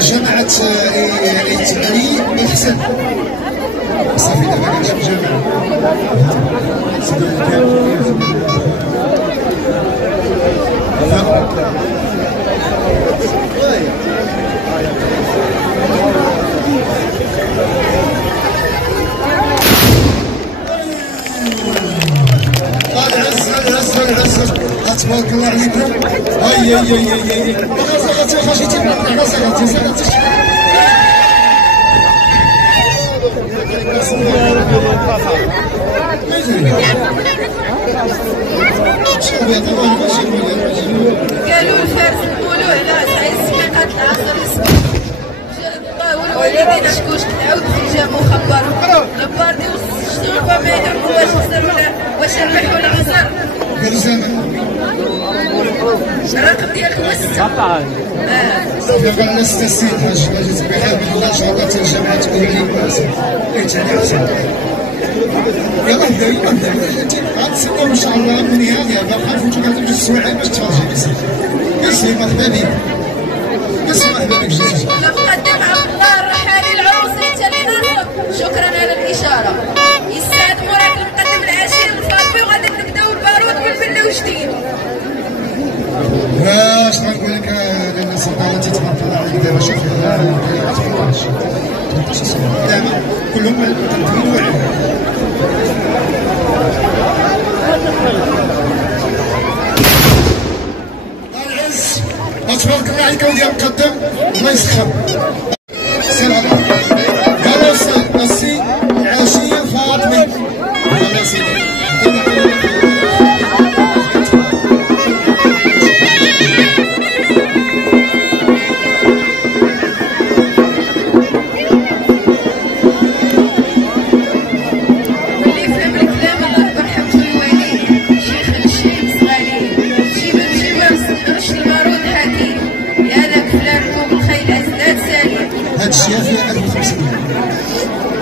جامعة علي بن حسن صافي دابا غادي في الجامعة تبارك الله عليكم. اي قالوا الفارس نقولوا على سميقات العصر والوالدين شكوش تعاود جابوا خبروا الباردي والشرطه ما يعرفوا واش خسر واش ربح ولا خسر. الرقم ديالك هو 6. صافي قال 6 سيد حاج جيت بحال ان شاء الله حتى الجامعه تكون عليك باسم قلت عليها حسن يلاه بدا غنتسناو ان شاء الله من نهايه باقا نفوتو كاع جوج السوايع باش تفرجي ياسين مرحبا بك ياسين مرحبا بك جوج المقدم عبد الله الرحالي العروسي تالي نرحب شكرا على الاشاره يسعد موراك المقدم العشير الفاطمي وغادي نبداو البارود والبله وجديد. واش غنقول لك لان سلطانتي تبارك الله عليك دابا شوف دابا كلهم كنتمنوا العز تبارك الله عليك ودي مقدم الله يسخر سير قالوا السي العاشيه فاطمه الله يسيدك الشيء فيها 1500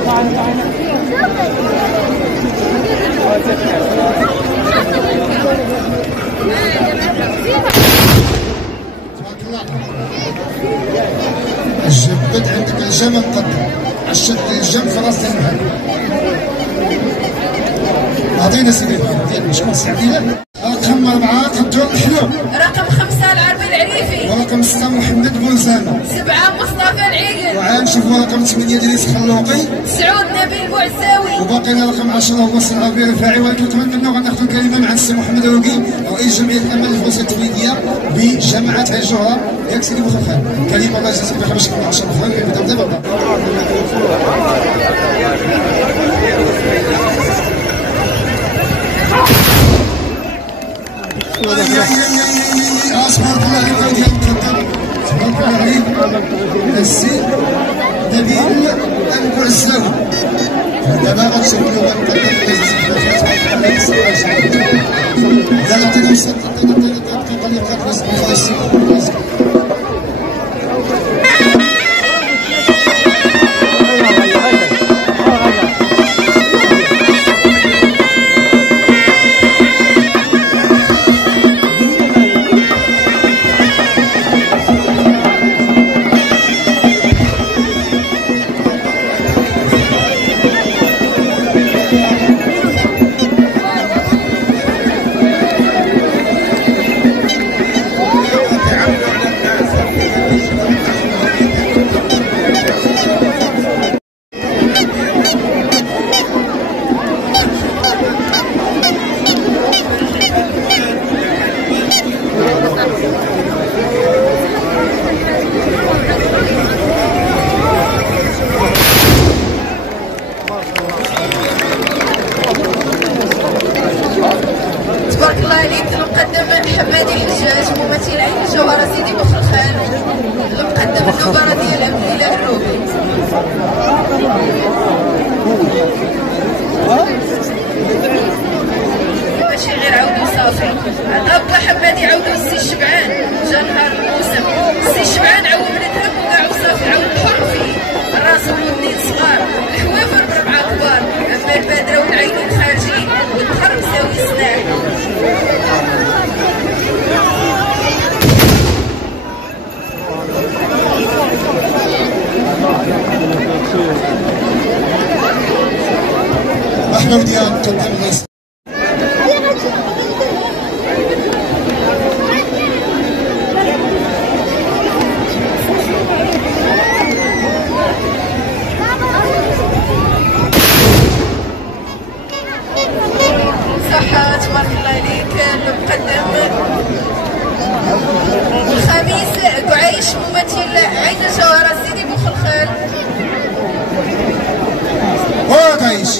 تبارك الله. الجبد عندك الجمل مقدم عشت الجم في راس المحل عطينا سيدي ديال شكون سعدي رقم 4 قدور الحلو رقم 5 العربي العريفي ورقم 6 محمد بوزانة 7 مصطفى العيقل وعاد نشوفوا رقم 8 ادريس خلوقي سعود نبيل بوعساوي وباقينا رقم 10 هو السي العربي الرفاعي ولكن نتمنى غناخذ الكلمه مع السي محمد الروقي رئيس جمعيه الامل الفرنسيه التقليديه بجامعه عين جوهره ياك سيدي مخفل كلمه الله يجزيك بخير باش نكونوا 10 اخرين كنبدا دابا تبارك الله عليك ديال القدر تبارك الله عليك السي نبيل البوعساوي دابا غنشوفوا القدر لا عطينا تبارك الله عليك المقدم حمادي حجاج ممثل عين الجوهرة سيدي بوخلخال، المقدم النبرة ديال عبد الله الروبي. ماشي غير عودو صافي، عطا با حمادي عودو السي شبعان، جا نهار الموسم السي شبعان عاود الدرب وكاع وصافي عاود الحر فيه، الراس والودين صغار، الحوافر بربعة كبار، اما البادرة والعينين خارجين والظهر مساوي سنان. احنا وديان قدام الناس صحة تبارك الله عليك المقدم الخميس قعيش ممثل عين الجوهرة سيدي بوخلخال. قعيش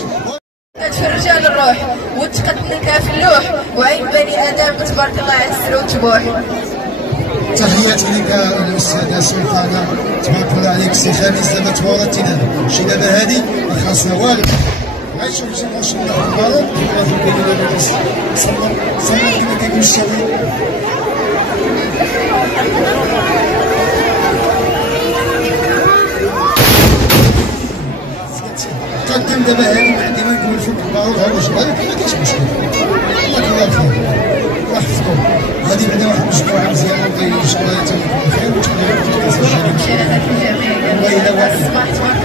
في الرجال الروح وتقتلك في اللوح وعين بني ادم تبارك الله على السر وتبوح. تحياتي لك الاستاذه سلطانه تبارك الله عليك سي خميس دابا تورطتينا شي دابا هادي ما خاصنا والو غنشوف شي ماتش من البالون في البينيه صبر كما كيقول الشاوي. قدم دابا هادي ما عندي ما نقول فوق البالون ها واش غادي ما كاينش مشكل الله يكون بخير الله يحفظكم. غادي بعدا واحد الاسبوع مزيان وداير ان شاء الله يتم بخير وتكونوا كاس الجميع والله الا واحد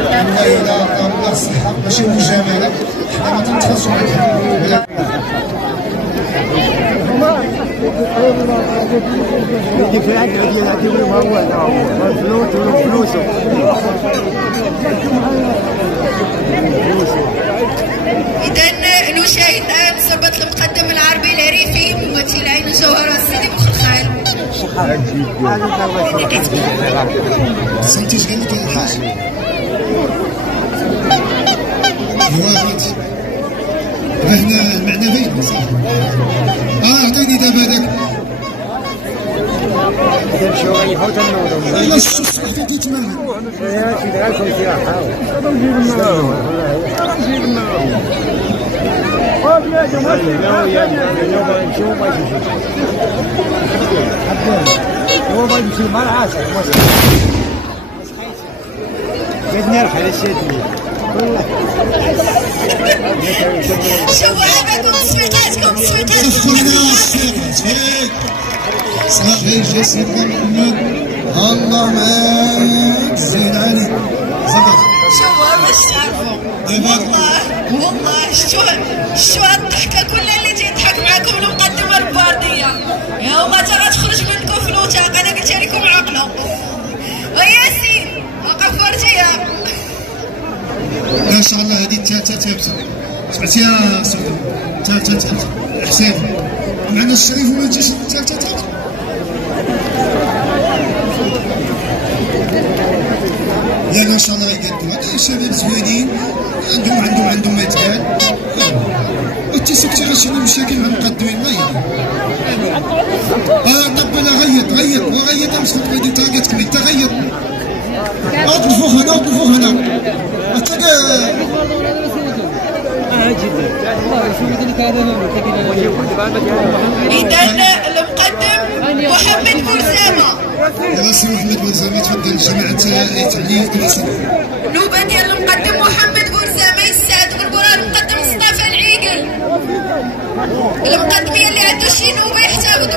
والله الا الله الصحه ماشي هو الجمال حنا ما تنتخلصوا عليها يجي في العقل يجي يعتبر ما هو فلوسه إذا نشاهد الآن صربة المقدم العربي العريفي ممثل عين الجوهرة سيدي بوخلخال. سمعتيش قال لك الحاج واحد هنا المعنى باين صح. عطيني دابا هذاك لا الشخص حتى تتمنى يا سيدي غير كل شيء حاول هذا نجيب الماء هذا نجيب الماء يا جماعه يا نشوف ما هو ما يمشي مع العاشر بدنا نرحل الشتوي شوابكم تصفيقاتكم صافي جا سيدنا محمد الله ما تزيد عليك صدق شواب باش تعرفوا والله شتو هاد الضحكه كلها اللي تيضحك معاكم المقدمه البارديه يا ما تا غتخرج منكم فلوتة انا قلتها لكم عقله وياسين وقف ورجيها ما شاء الله هذه الثالثه ثابته سمعتي يا سلطان ثالثه حسين معنا الشريف وما تجيش الثالثه ثابته لا ما شاء الله يقدروا هذا شباب زوينين عندهم ما يتقال انت سكتي غير شنو المشاكل مع المقدمين الله يهديك. طب لا غيط امس تقعدي طاقتك انت غيط اطلفوا هنا انت إذا المقدم محمد بورزامة. يلا سي محمد بورزامة تفضل جماعة تعليق الاسم. نوبة ديال المقدم محمد بورزامة يستعد بالكرة المقدم مصطفى العيقل. المقدمية اللي عنده شي نوبة